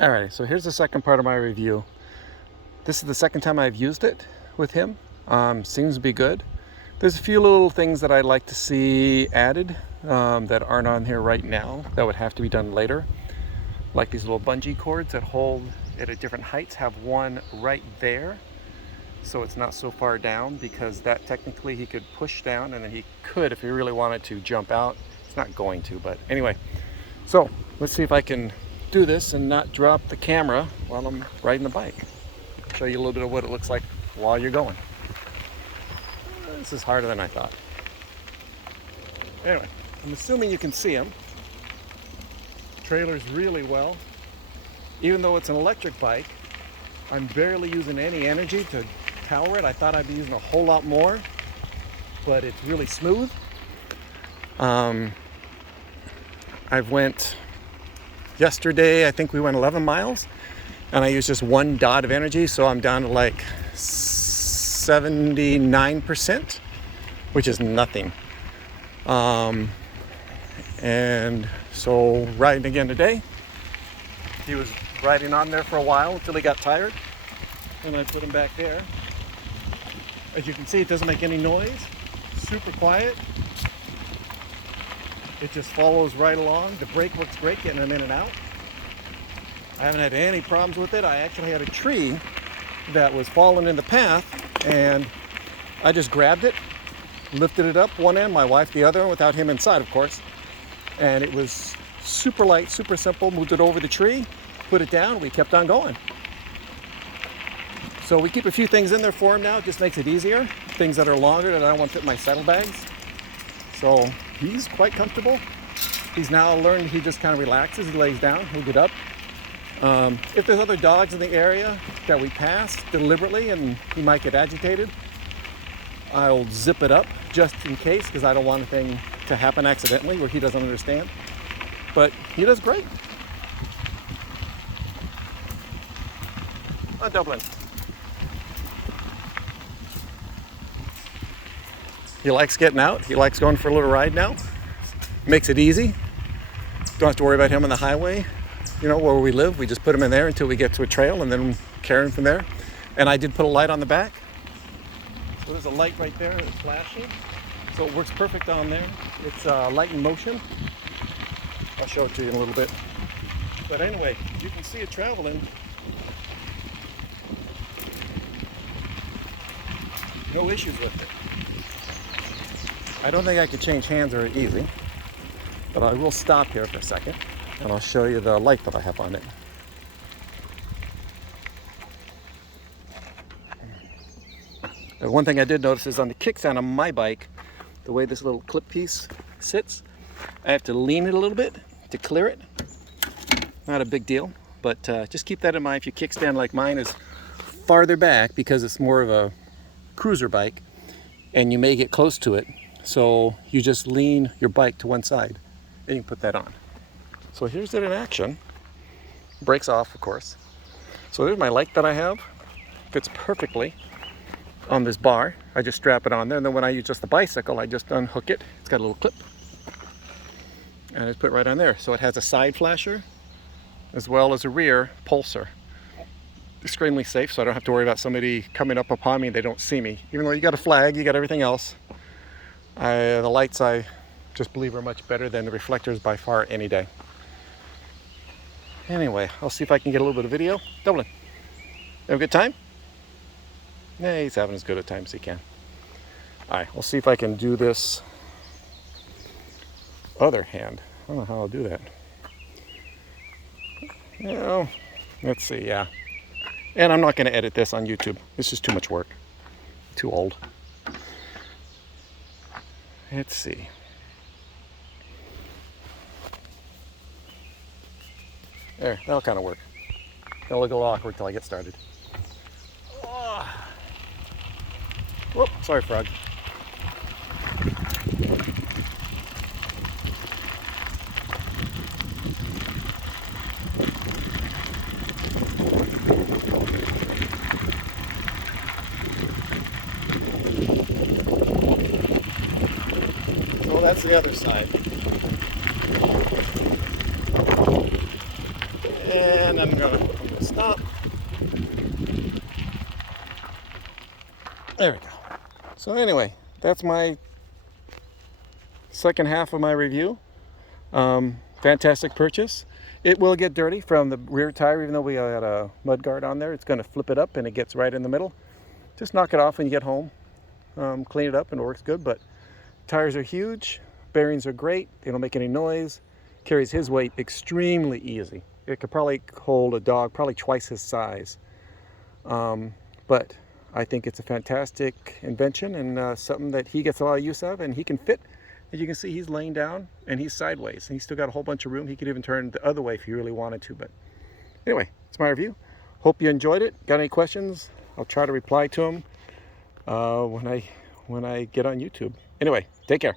Alright, so here's the second part of my review. This is the second time I've used it with him. Seems to be good. There's a few little things that I'd like to see added that aren't on here right now, that would have to be done later. Like these little bungee cords that hold it at different heights. Have one right there, so it's not so far down, because that technically he could push down, and then he could, if he really wanted to, jump out. It's not going to, but anyway. So let's see if I can do this and not drop the camera while I'm riding the bike. Show you a little bit of what it looks like while you're going. This is harder than I thought. Anyway, I'm assuming you can see him. Trailers really well. Even though it's an electric bike, I'm barely using any energy to power it. I thought I'd be using a whole lot more, but it's really smooth. Yesterday, I think we went 11 miles, and I used just one dot of energy, so I'm down to like 79%, which is nothing. And so riding again today. He was riding on there for a while until he got tired, and I put him back there. As you can see, it doesn't make any noise, super quiet. It just follows right along. The brake works great, getting him in and out. I haven't had any problems with it. I actually had a tree that was falling in the path, and I just grabbed it, lifted it up one end, my wife the other, without him inside, of course. And it was super light, super simple. Moved it over the tree, put it down, we kept on going. So we keep a few things in there for him now. It just makes it easier. Things that are longer that I don't want to fit in my saddlebags. So he's quite comfortable. He's now learned, he just kind of relaxes, he lays down, he'll get up. If there's other dogs in the area that we pass deliberately and he might get agitated, I'll zip it up just in case, because I don't want anything to happen accidentally where he doesn't understand. But he does great. Dublin. He likes getting out. He likes going for a little ride now. Makes it easy. Don't have to worry about him on the highway. You know, where we live, we just put him in there until we get to a trail, and then carry him from there. And I did put a light on the back. So there's a light right there that's flashing. So it works perfect on there. It's light in motion. I'll show it to you in a little bit. But anyway, you can see it traveling. No issues with it. I don't think I could change hands very easy, but I will stop here for a second, and I'll show you the light that I have on it. One thing I did notice is on the kickstand on my bike, the way this little clip piece sits, I have to lean it a little bit to clear it. Not a big deal, but just keep that in mind if your kickstand like mine is farther back, because it's more of a cruiser bike and you may get close to it. So you just lean your bike to one side and you can put that on. So here's it in action. Brakes off, of course. So there's my light that I have. Fits perfectly on this bar. I just strap it on there, and then when I use just the bicycle, I just unhook it. It's got a little clip, and I just put it right on there. So it has a side flasher as well as a rear pulsar. Extremely safe, so I don't have to worry about somebody coming up upon me and they don't see me. Even though you got a flag, you got everything else. The lights, I just believe, are much better than the reflectors by far any day. Anyway, I'll see if I can get a little bit of video. Dublin, have a good time? Yeah, he's having as good a time as he can. All right, we'll see if I can do this other hand. I don't know how I'll do that. You know, let's see, yeah. And I'm not going to edit this on YouTube. It's just too much work. Too old. Let's see. There, that'll kind of work. It'll look a little awkward till I get started. Oh. Whoop, sorry, frog. So that's the other side. And I'm gonna stop. There we go. So anyway, that's my second half of my review. Fantastic purchase. It will get dirty from the rear tire, even though we got a mud guard on there. It's going to flip it up and it gets right in the middle. Just knock it off when you get home. Clean it up and it works good. But tires are huge. Bearings are great. They don't make any noise. Carries his weight extremely easy. It could probably hold a dog probably twice his size. But I think it's a fantastic invention and something that he gets a lot of use of, and he can fit. As you can see, he's laying down and he's sideways, and he's still got a whole bunch of room. He could even turn the other way if he really wanted to. But anyway, it's my review. Hope you enjoyed it. Got any questions? I'll try to reply to them when I get on YouTube. Anyway, take care.